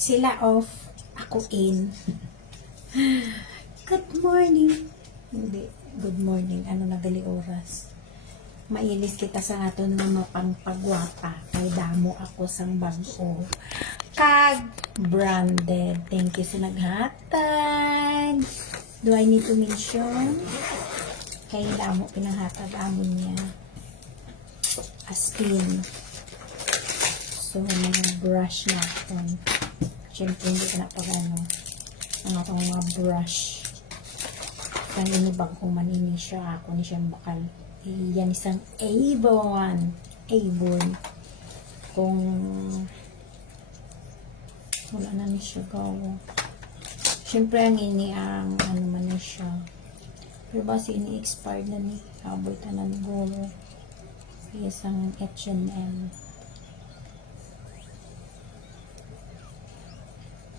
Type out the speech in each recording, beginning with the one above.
Sila off, ako in. Good morning. Hindi, good morning. Ano na gali oras? Mailis kita sa aton nga mapangpagwapa. Kay damo ako sang bago. Kag branded. Thank you sa naghatag. Do I need to mention? Kay damo pinanghatag amon niya. Aspin. So, mga brush natin. Siyempre, hindi ka na pag-ano. Ang atong mga brush. Kaya inibag ko manini siya. Ako ni siya bakal. Yan isang Avon. Avon. Kung wala na ni siya gawa. Siyempre, ang ini ang ano man na siya. Pero ba si ini-expired na ni. Aboy tanan guro. Isang H&M.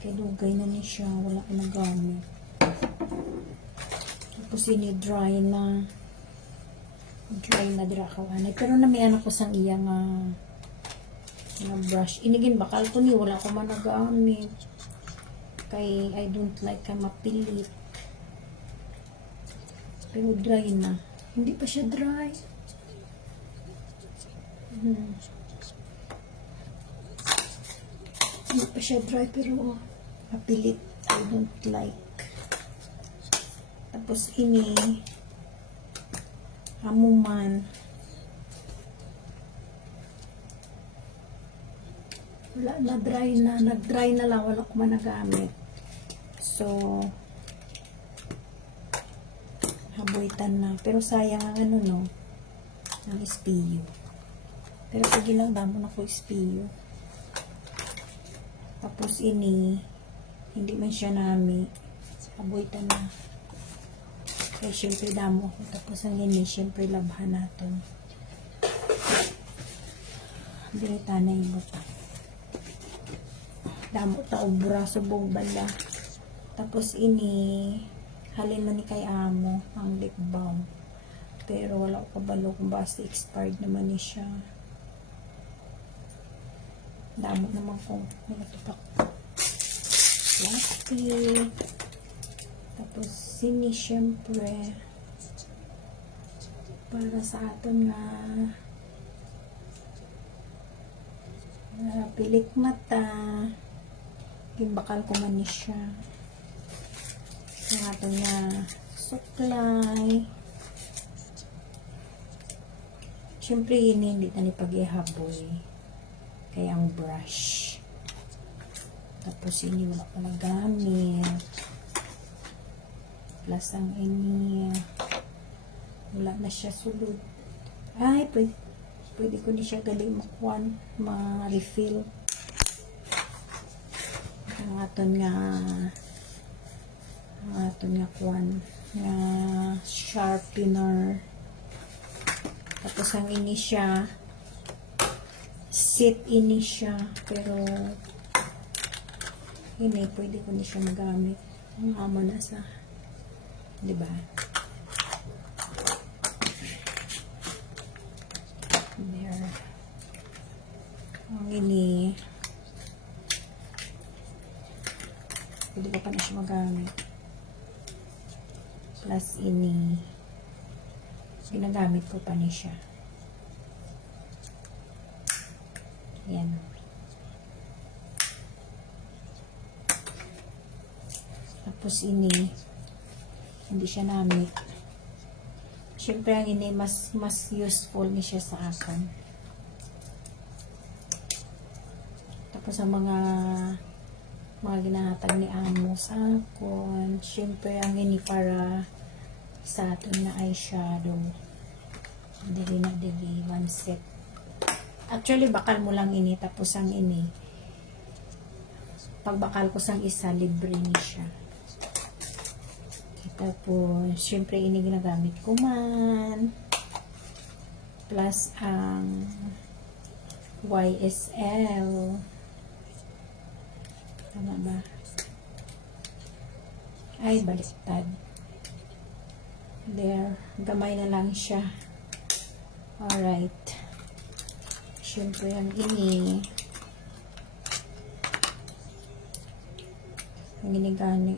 Kaya dugay na ni siya. Wala ko nagamit. Tapos ini-dry na. Dry na dira kawanay. Pero namian ako sang iya nga brush. Inigin bakal ko ni. Wala ko man nagamit. Kay I don't like ka mapilit. Pero dry na. Hindi pa siya dry. Hindi pa siya dry pero mapilit. I don't like. Tapos ini amuman. Wala na, dry na. Nag-dry na lang. Wala ko man nagamit. So haboitan na. Pero sayang ang ano no. Ang SPU. Pero sige lang damo na ko SPU. Tapos ini hindi man siya nami. Haboitan na. Kaya syempre damo ako. Tapos ang ini syempre labhan natin. Dirita na yung buta. Damo ta obra sa buong bala. Tapos ini halin man ni kay amo ang lip balm. Pero wala ko kabalo kung basta expired naman ni siya. Damo naman kung nagatupak. Plastic. Tapos sini syempre para sa aton nga pilik mata. Gimbakal ko man ni siya. Ang aton nga suklay. Siyempre hindi na ni pag-ihaboy. Kaya ang brush. Tapos ini wala ko nagamit. Plus ang ini wala na siya sulod. Ay, pwede ko ni siya galing makuan, ma-refill. Ang aton nga kuan nga sharpener. Tapos ang ini siya sit ini siya pero ini pwede ko ni siya magamit. Ang amo na sa diba? There. Ang ini pwede ko pa na siya magamit. Plus ini ginagamit ko pa ni siya. Yan. Tapos ini hindi siya namit. Siyempre ang ini mas useful ni siya sa akin. Tapos ang mga ginahatag ni amo sa akin. Siyempre ang ini para sa atin na eyeshadow. Dili na dili one set. Actually bakal mo lang ini tapos ang ini pagbakal ko sang isa libre ni siya. Tapos syempre ini ginagamit ko man plus ang YSL. Tama ba? Ay baliktad. There, gamay na lang siya. Alright. Siyempre, ang ini ang ginigani.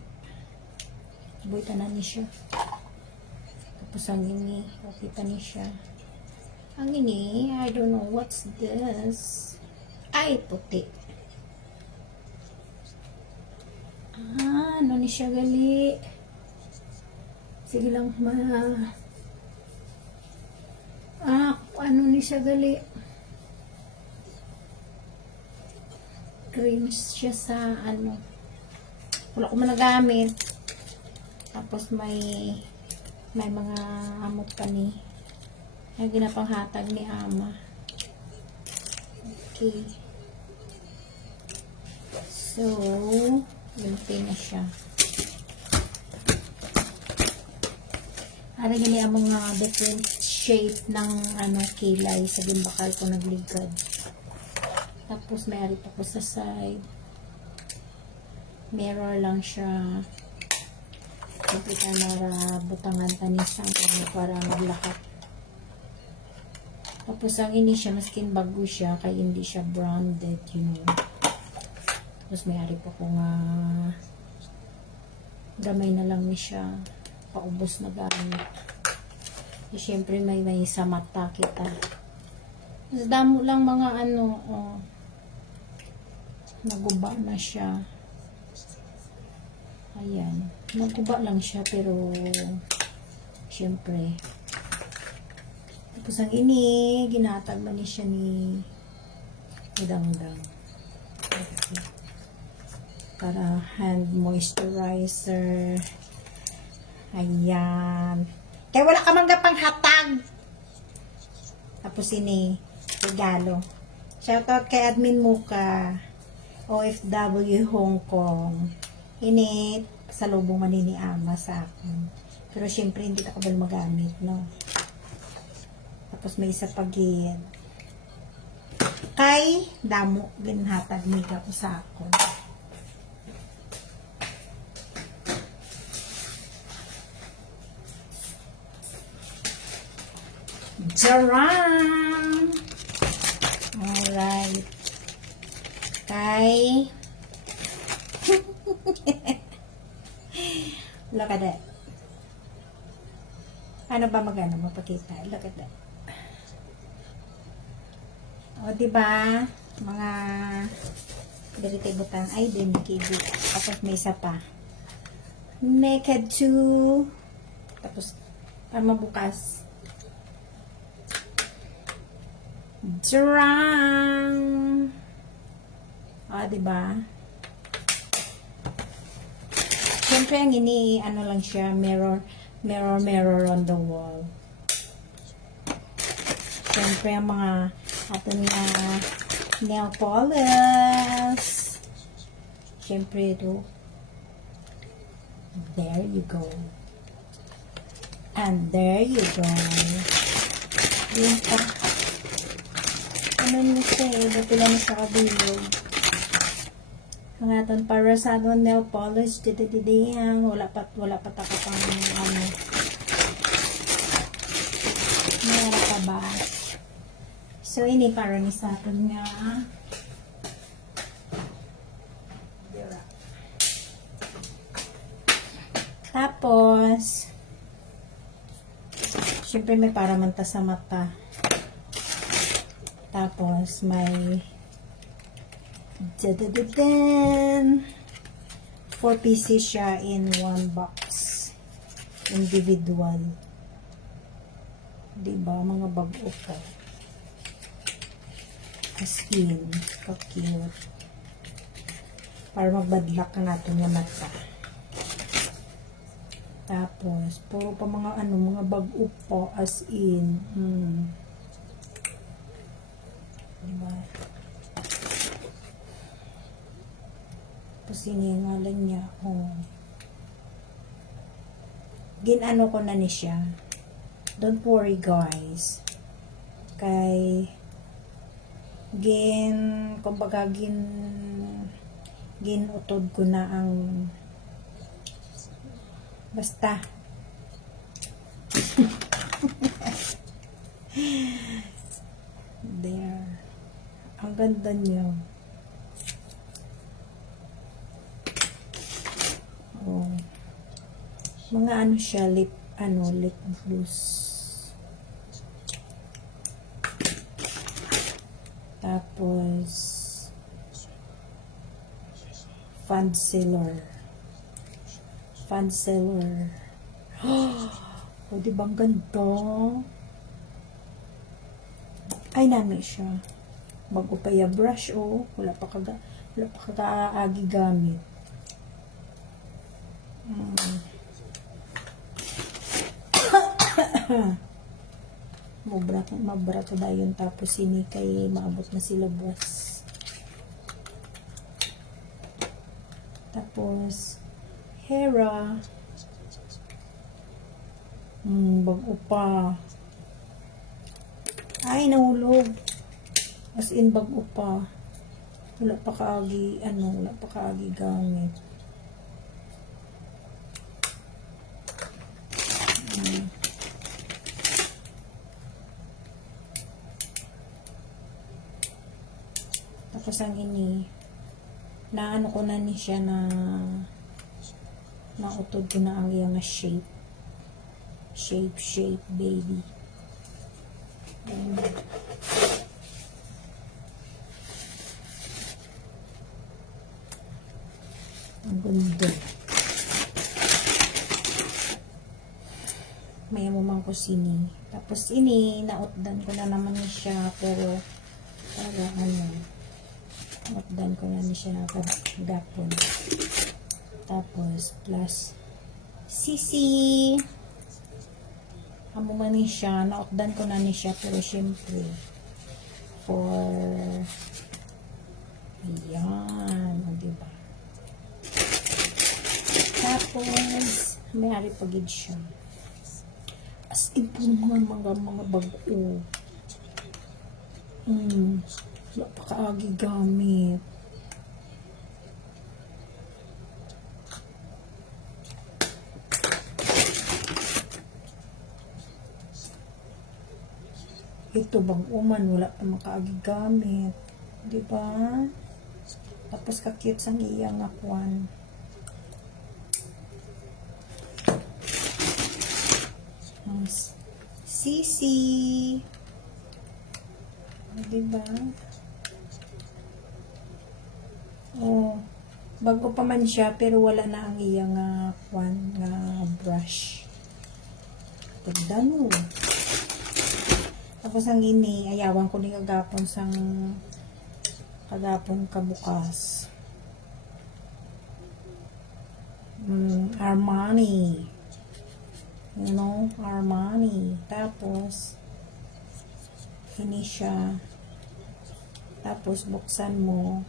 Buhay na ni siya. Tapos ang ini, okay pa ni siya. Ang ini, I don't know what's this. Ay, puti. Ano ni siya gali? Sige lang ano ni siya gali? Cream siya sa ano. Wala ko man nagamit. Tapos may mga amot pa ni. Ay ginapanghatag ni ama. Okay. So, yunti na siya. Ara gini ang mga different shape ng kilay sa gimbakal ko nagligad. Tapos may ari pa ko sa side. Mirror lang siya. Siyempre ka butangan tanisang para maglakat. Tapos ang ini siya, maskin bago siya, kaya hindi siya branded, you know. Tapos may ari pa ko nga gamay na lang ni siya. Paubos na gamit. E, siyempre may sa mata kita. Mas damo lang mga naguba na siya. Ayan. Naguba lang siya pero siyempre. Tapos ang ini, ginatag man ni siya ni Dangdang. Okay. Para hand moisturizer. Ayan. Kaya wala ka manggapang hatag. Tapos ini, regalo. Shoutout kay Admin Muka. OFW Hong Kong. Ini, salubong man ni ama sa akin. Pero syempre, hindi ako bal magamit, no? Tapos may isa pagin. Kay damo, ginhatag ni ka ko sa akin. Jarang! Alright. Kay look at that. Ano ba mapakita? Look at that. O, diba? Mga dirite butang. Ay, din, kibi. Tapos may isa pa. Naked 2. Tapos, para mabukas. Jarang! O, diba? Siyempre, ang lang siya, mirror on the wall. Siyempre, ang mga ato na nail polish. Siyempre, ito. There you go. And there you go. Yun pa. Ano nyo siya eh. Dati lang siya kabilog. Ang aton para sa nail polish. Dito-dito wala pa ako pang Mayroon pa ba? So, ini para ni sa aton nga. Tapos, syempre may para manta sa mata. Tapos, may 4 pieces siya in one box. Individual. Diba? Mga bago po. Skin. Ka-cute. Para magbadlak na natin yung mata. Tapos, puro pa mga mga bago po as in. Diba? Tapos ngalan niya. Ginano ko na ni siya. Don't worry guys. Kay kumbaga utod ko na ang basta there. Ang ganda niya. Mga ano siya, lip gloss. Tapos, Fund seller. Oh, di ba ang ganda? Ay, nami siya. Bago pa ya brush, oh. Wala pa kagaagi gamit. Mabrato dayon tapos ini kay maabot na sila buwas. Tapos Hera. Bago pa. Ay, nahulog. As in, bago pa. Wala pa kaagi gamit. Tapos ang ini, na ano ko na ni siya na nautod ko na ang iyang shape. Shape, baby. Ang ganda. May amumang ko sini. Tapos ini, nautdan ko na naman ni siya, pero para nautdan ko na ni siya gapon. Tapos plus sisi. Amo man ni siya, nautdan ko na ni siya, pero syempre for ayan, o diba? Tapos may ari pagid siya. As in po mga bago. Wala pa kaagi gamit. Ito bang uman, wala pa makaagi gamit. Diba? Tapos kakit sang iyang akwan. Sisi. Diba? Oh, bago pa man siya, pero wala na ang iyang akwan nga brush. Tignan mo. Tapos ang ini, ayawan ko ni kagapon kabukas. Armani. You know, Armani. Tapos, ini siya. Tapos, buksan mo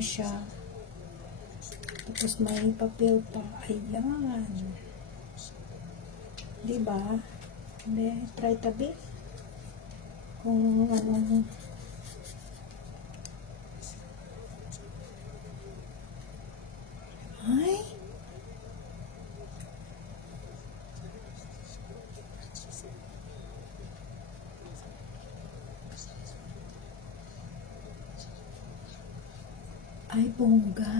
siya. Tapos, may papel pa. Ayan. Diba? Hindi, try tabi. Kung ano. Ay. Ay, bongga.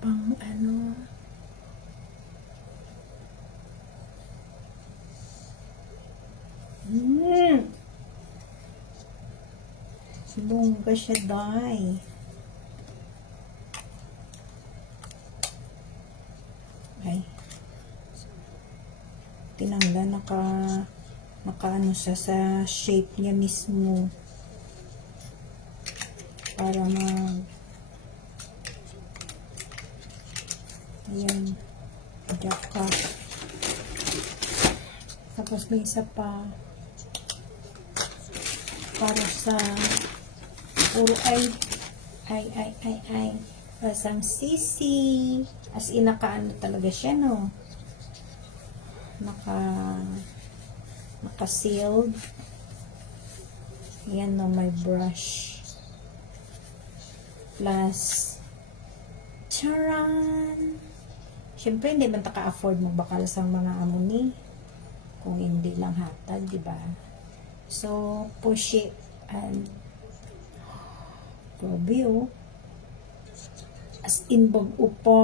Pang ano. Bongga siya, day. Ay. Tinanggal, naka ano siya sa shape niya mismo. Para ayan, jacket. Tapos may isa pa para sa puro ay para sa sisi, as in nakaano talaga siya, no, naka sealed. Yan, no, may brush plus charan. Siyempre hindi man taka-afford mo bakal sa mga amoni kung hindi lang hatag, di ba? So push it and grabe, oh. As in, bago pa.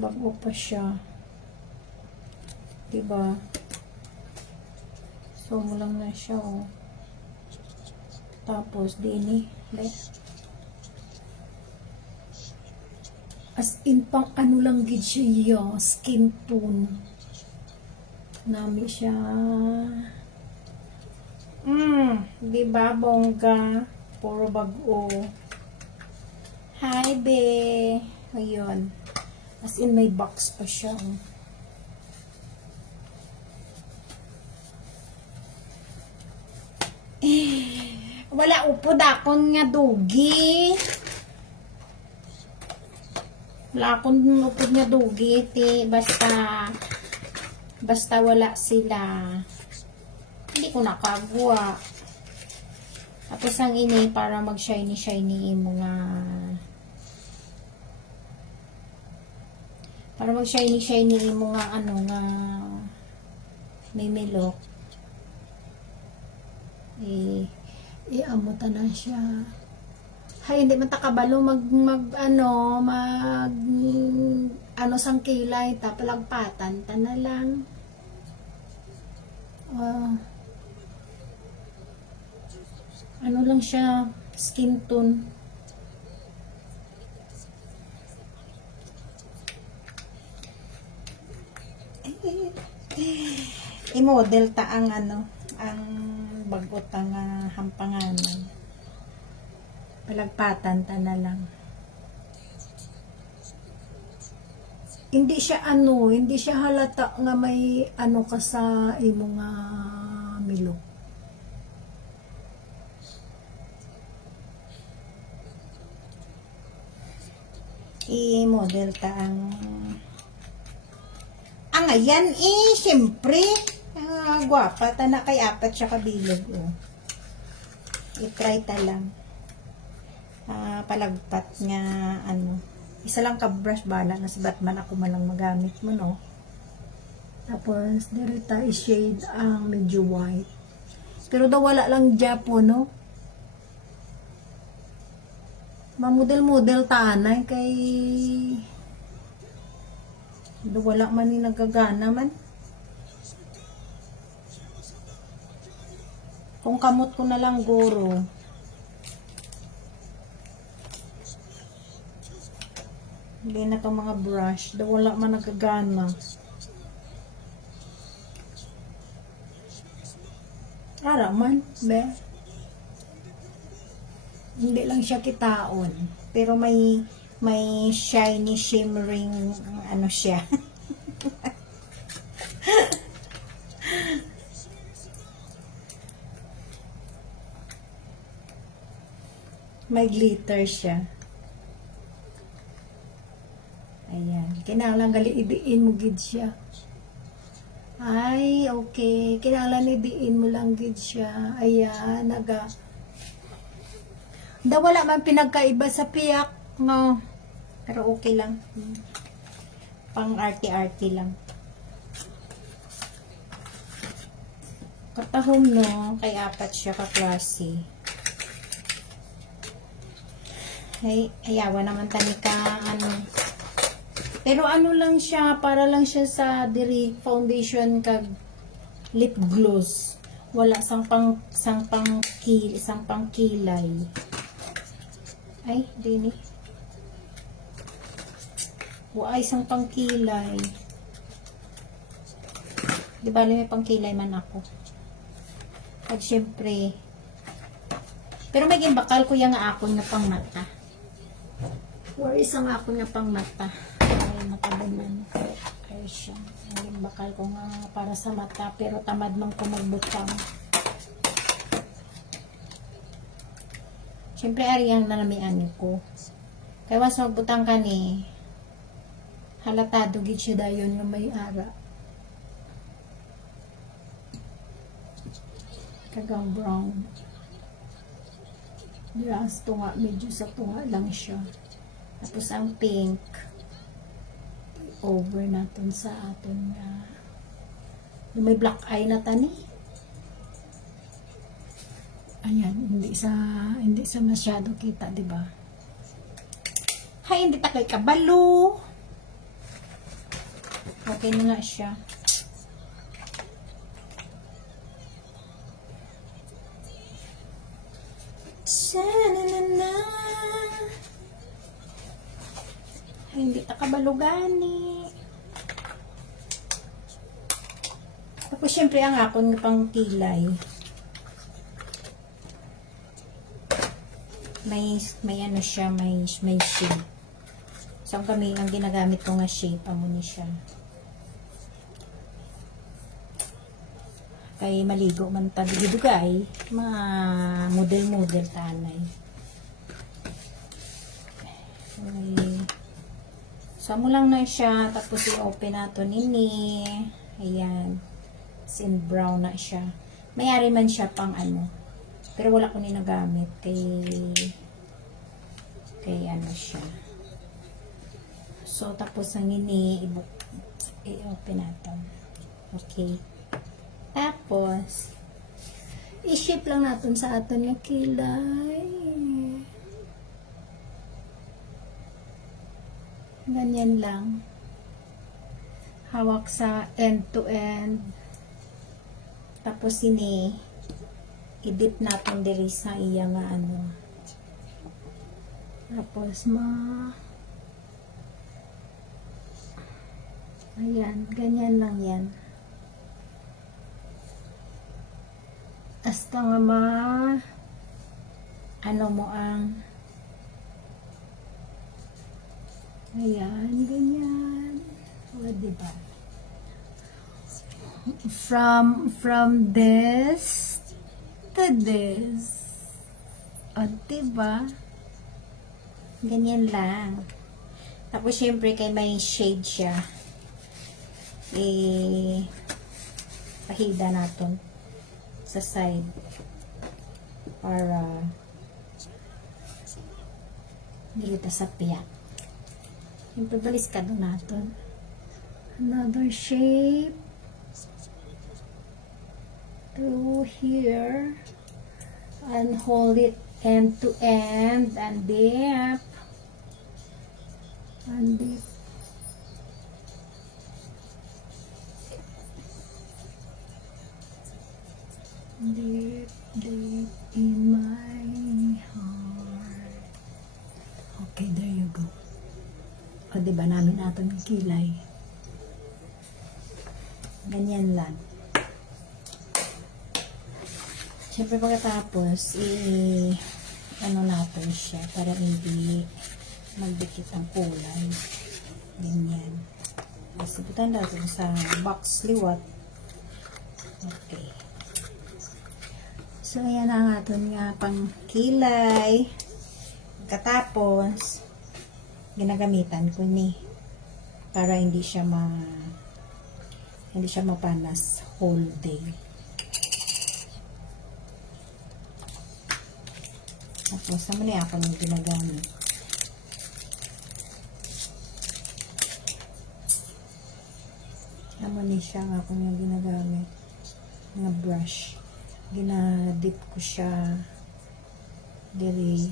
Bago pa siya. Diba? So, mo lang na siya, oh. Tapos, dini. As in, pang ano lang gid siya, skin tone. Nami siya. Diba, bongga? Puro bago. Hi, be. Ayun. As in, may box pa siya, oh. Wala upod akon nga dugi. Wala akong upod nga dugi, ti. Basta wala sila. Hindi ko nakagwa. Tapos ang ini para mag shiny mga ano nga may milok. Iamutan na siya. Hay, hindi man takabalo ano sang kilay, tapalagpatan ta na lang. Ano lang siya, skin tone. I-model ta ang ang bagot ang hampanganan. Palagpatan ta na lang. Hindi siya halata nga may ka sa imo nga milok. I-model ta ang ayan syempre gwapa ta na kay apat siya kabilog, oh. I-try ta lang. Palagpat nga isa lang ka brush bala na si Batman ako malang magamit mo, no. Tapos direta i-shade ang medyo white, pero daw wala lang Japo, no. Mamodel-model ta anay kay daw wala man ni nagagana man. Kung kamot ko na lang guro. Hindi na itong mga brush. Daw wala man nagagana. Ara man, be. Hindi lang siya kitaon. Pero may shiny, shimmering, siya. May glitter siya. Ayan. Kinahanglan gali idiin mo gid siya. Ay, okay. Kinahanglan idiin mo lang gid siya. Ayan, wala man pinagkaiba sa piyak, no. Pero okay lang. Pang arty-arty lang. Katahom, no. Kay apat siya kaklase. Ay, ayawa naman tani ka, Pero lang siya, para lang siya sa diri foundation kag lip gloss. Wala sang pangkilay. Ay, dini. Ay, sang pangkilay. Di ba may pangkilay man ako. At syempre, pero may gimbakal ko yung ako nga pang mata. Or isang ako nga pang mata. Ay, matabunan. Ay siya. Ang gimbakal ko nga para sa mata. Pero tamad man ko magbutang. Siyempre, ariyang na namian ko. Kaya mas magbutang ka ni, halatado gid siya dayon nga may ara. Kagang brown. Yes, tunga, medyo sa tunga lang siya. Tapos ang pink, over natin sa aton nga may black eye na tani. Ayan, hindi sa masyado kita, di ba? Hay, hindi ta kay kabalo. Okay na nga siya. Sa-na-na-na. Hay, hindi ta kabalo gani. Tapos, syempre, ang akon pang kilay. May ano siya, may shape. So, kami, ang ginagamit ko nga shape, amo ni siya. Kay maligo man tagidugay, mga model-model tanay. Okay. So, amo lang na siya, tapos i-open nato nini. Ayan. In brown na siya. Mayari man siya pang ano. Pero wala ko ninagamit kay ano siya. So, tapos ang i-open natin. Okay. Tapos, i-shape lang natin sa aton yung kilay. Ganyan lang. Hawak sa end to end. Tapos, i-dip natin diri sa iya nga ano. Tapos ayan, ganyan lang yan. Hasta nga ano mo ang ayan, ganyan. O, diba? From this to this. O, diba? Ganyan lang. Tapos, syempre, kay may shade siya. Pahida natin sa side. Para dito sa piyak. Syempre, balis ka doon natin. Another shape. To here. And hold it end to end. And dip. And dip. Deep, deep in my heart. Okay, there you go. O, diba namin natin yung kilay? Ganyan lang. Siyempre pagkatapos, ano natin siya para hindi magdikit ang kulay. Ganyan. Sibutan natin sa box liwat. Okay. So, ayan ang aton nga pang kilay. Pagkatapos, ginagamitan ko ni para hindi siya mapanas whole day. Tapos, naman niya ako nang ginagamit. Naman niya siya nga ako nang ginagamit. Nga brush. Ginadip ko siya diri.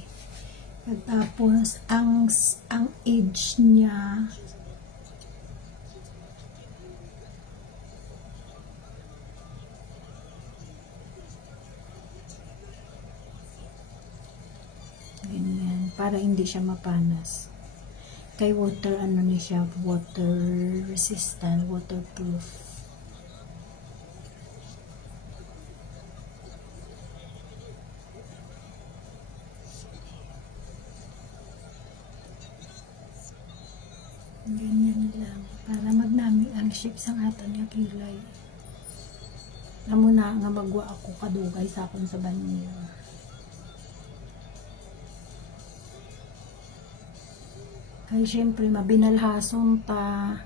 Pagtapos ang edge niya ganyan para hindi siya mapanas. Kay water ano niya siya, water resistant, waterproof. Ganyan lang. Para magnami ang shape sa aton nga kilay. Amo na nga magwa ako kadugay sa akon sa banyo. Kaya syempre mabinalhason ta.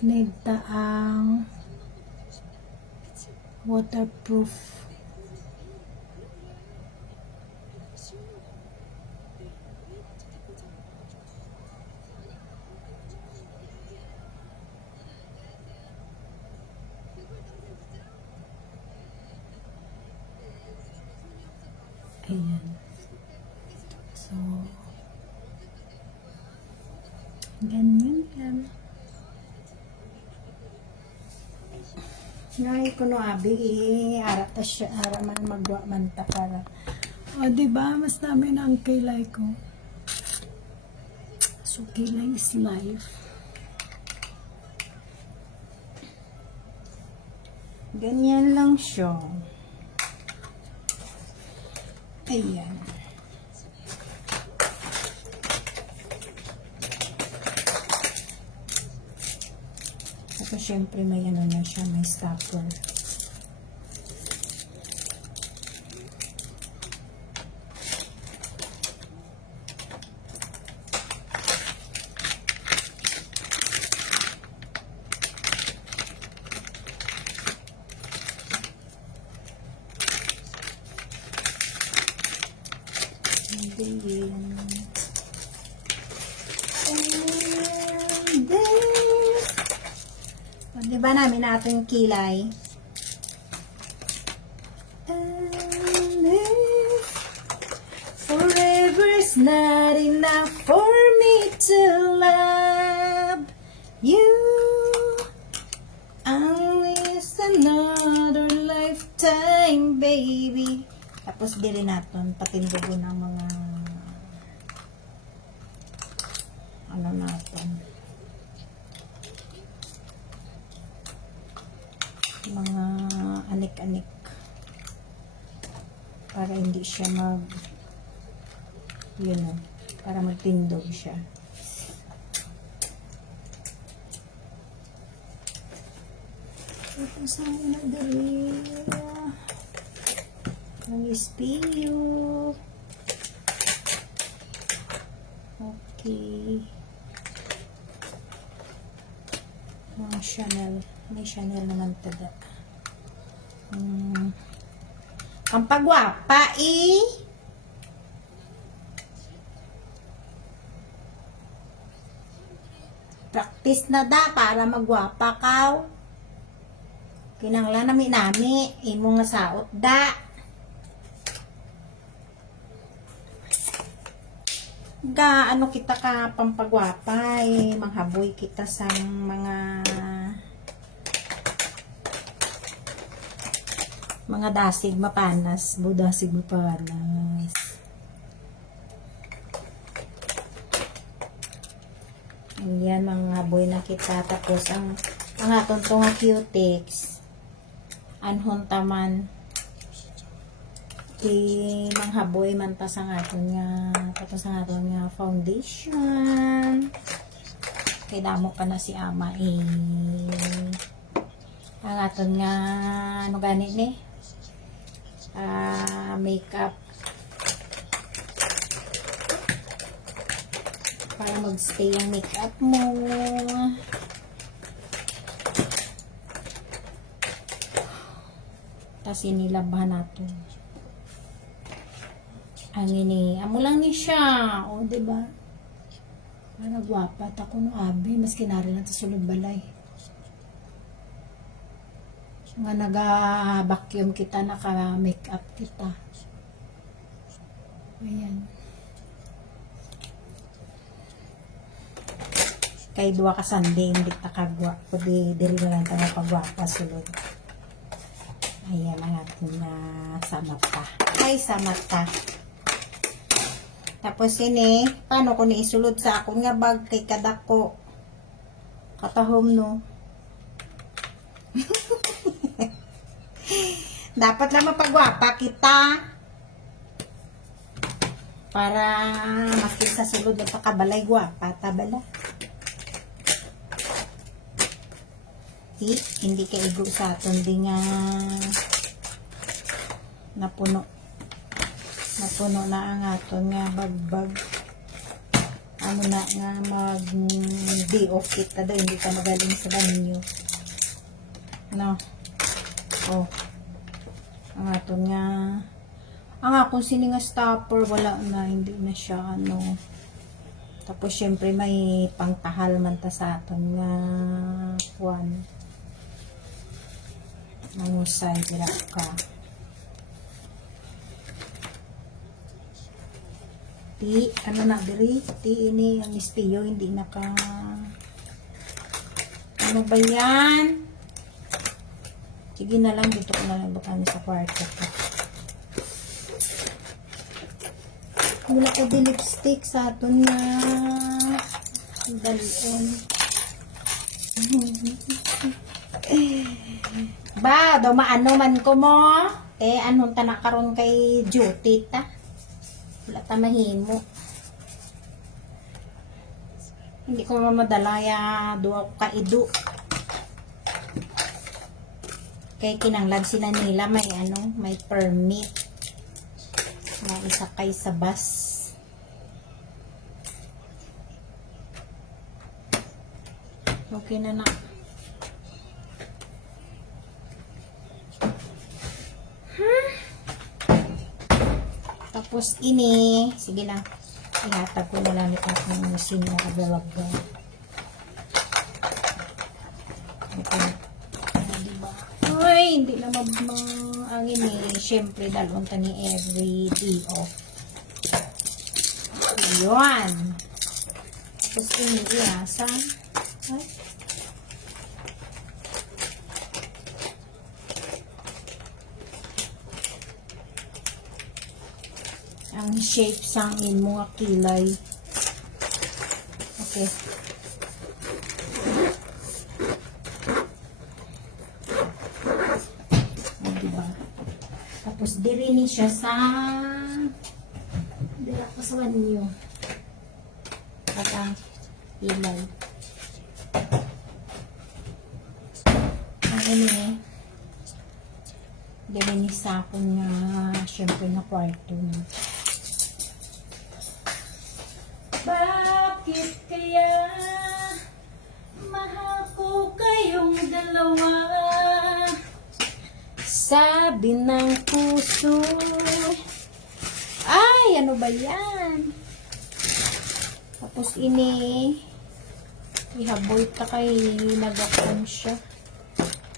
Need ta ang waterproof. Ganyan lang. Ngay ko no abi, ara ta siya, ara man magwa man ta para. O, diba? Mas namin ang kilay ko. So, kilay is life. Ganyan lang siya. Ayan. Ito syempre may ano na siya, may stopper. And then, di ba namin natin kilay? And if forever's not enough for me to love you, I'll miss another lifetime, baby. Tapos dili natin patindugo ng mga ano natin, mga anik-anik para hindi siya para magtindog siya. Tapos na dali ang espilyo. Okay. Mga Chanel. May Chanel naman tada. Ang pagwapa practice na da para magwapa ka. Kinanglan nami imo nga saot da. Ano kita ka pampagwapa manghaboy kita sa mga dasig mapanas, budasig mapanas. Ayan, mga boy na kita. Tapos ang atong tunga cutex anhon taman di manghaboy man ta sa aton nga, tapos ang aton nga foundation kay damo pa na si ama ang aton nga ano gani ni makeup para magstay ang makeup mo. Tapos inilabahan natin ang amo lang ni siya. O, diba? Nagwapat ako no abi. Mas kinari na sulod balay. Nga naga-vacuum kita, naka-makeup kita. Ayan. Kay duwa ka Sunday, hindi takagwa. Pwede diri na lang tayo pagwapa sulod. Ayan ang ating sa mata. Ay, sa mata. Tapos ini, paano ko ni isulod sa akong nga bag kay kadako. Katahom no. Dapat lang mapagwapa kita. Para maski sa sulod na pakabalay gwapa, tabala. Hindi ka igo sa aton di nga napuno na ang aton nga bagbag. Ano na nga mag day off kita daw, hindi ka magaling sa banyo. No. Oh. Ang aton nga ang akong sininga stopper wala na, hindi na siya ano. Tapos syempre may pangtahal man ta sa aton nga kuan. Mangusay dira ka. Ti, ano na diri? Ti, ini ang istiyo, hindi naka... Ano ba yan? Sige na lang, dito ko na lang baka sa kwarto ko. Wala ko di lipstick sa aton na dalon. Ba, daw maano man ko mo. Anong ta nakaroon kay duty ta? Wala ta mahimo. Hindi ko mamadalaya do ako kaidu. Kay kinanglan sila nila may ano, may permit. Na isakay sa bus. Okay na na. Tapos ini, sige lang. Ihatag ko na lang ito ng machine na available. Okay. Diba? Ay, hindi na ang ini. Siyempre, dalawang tani every day off. Yun. Tapos ini, iasan. Ay. Ang shape sang imo nga kilay. Okay. O, diba? Tapos diri ni siya sa dira ko sa wanyo. At ang kilay. Ang ini diri ni sa akong nga syempre na kwarto na. Bakit kaya mahal ko kayong dalawa? Sabi ng puso. Ay, ano ba yan? Tapos ini ihaboy ta kay nagakon siya.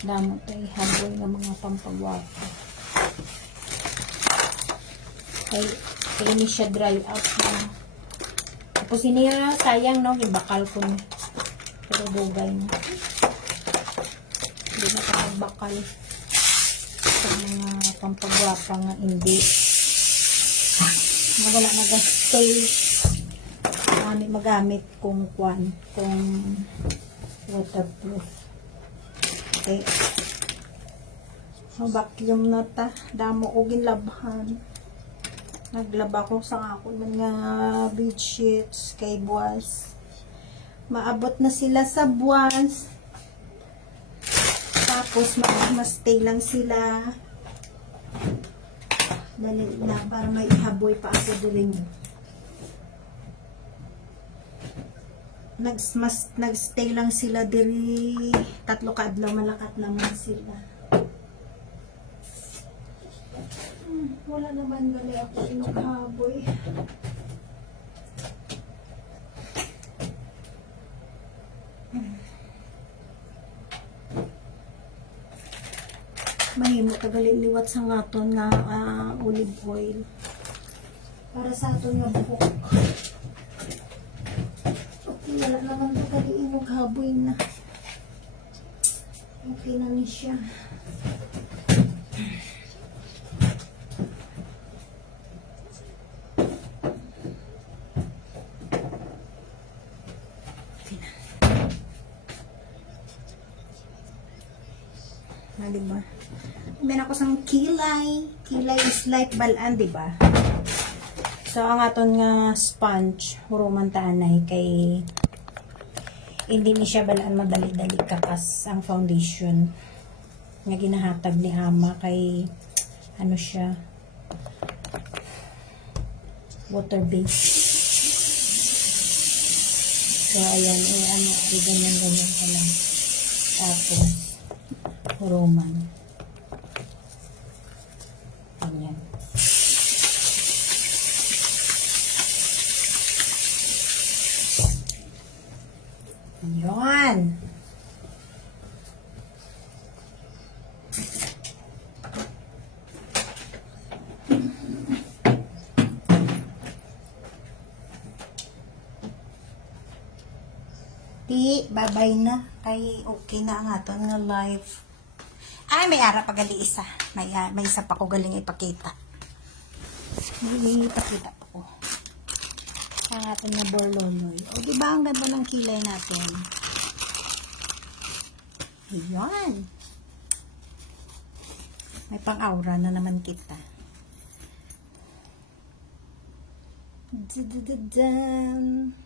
Damo ta ihaboy ng mga pampagwapa. Kay ini siya dry out na. Tapos ini sayang no, ibakal ko na. Pero bugay na. Hindi na kapag-bakal sa mga pampagwapa nga hindi. Wala nag-stay. Kami magamit kung kung waterproof. Okay. So, vacuum na ta. Damo ko ginlabhan. Naglaba ko sa ako mga bedsheets kay buwas. Maabot na sila sa buwas. Tapos ma-stay lang sila. Dali na para may ihaboy pa ako duling. Nagstay lang sila diri 3 kaadlaw malakat naman sila. Wala naman gali ako inughaboy. Mahimo tagali liwat sa ngaton nga olive oil. Para sa aton nga buhok. Okay, wala naman tagali inughaboy na. Okay na ni siya. Diba? Meron ako sang kilay. Kilay is like balaan, diba? So, ang aton nga sponge, huruman taanay kay hindi ni siya balaan madali-dali kakas ang foundation nga ginahatag ni ama kay ano siya water based. So, ayan, ganyan ka lang. Tapos, huruman. Ganyan. Yun. Bye-bye na. Kay okay na ang aton nga live. Ay, may ara pa gali isa. May isa pa ko galing ipakita. May ipakita pa ko. Ang aton na borloloy. O, diba ang ganda ng kilay natin? Ayan. May pang-aura na naman kita. Dun.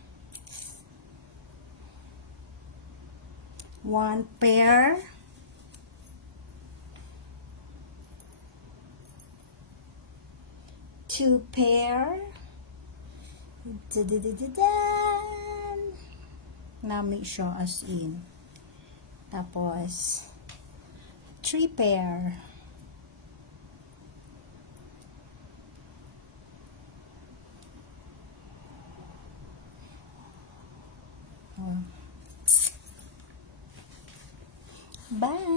1 pair. 2 pair. Dun. Nami siya as in. Tapos 3 pair. Bye.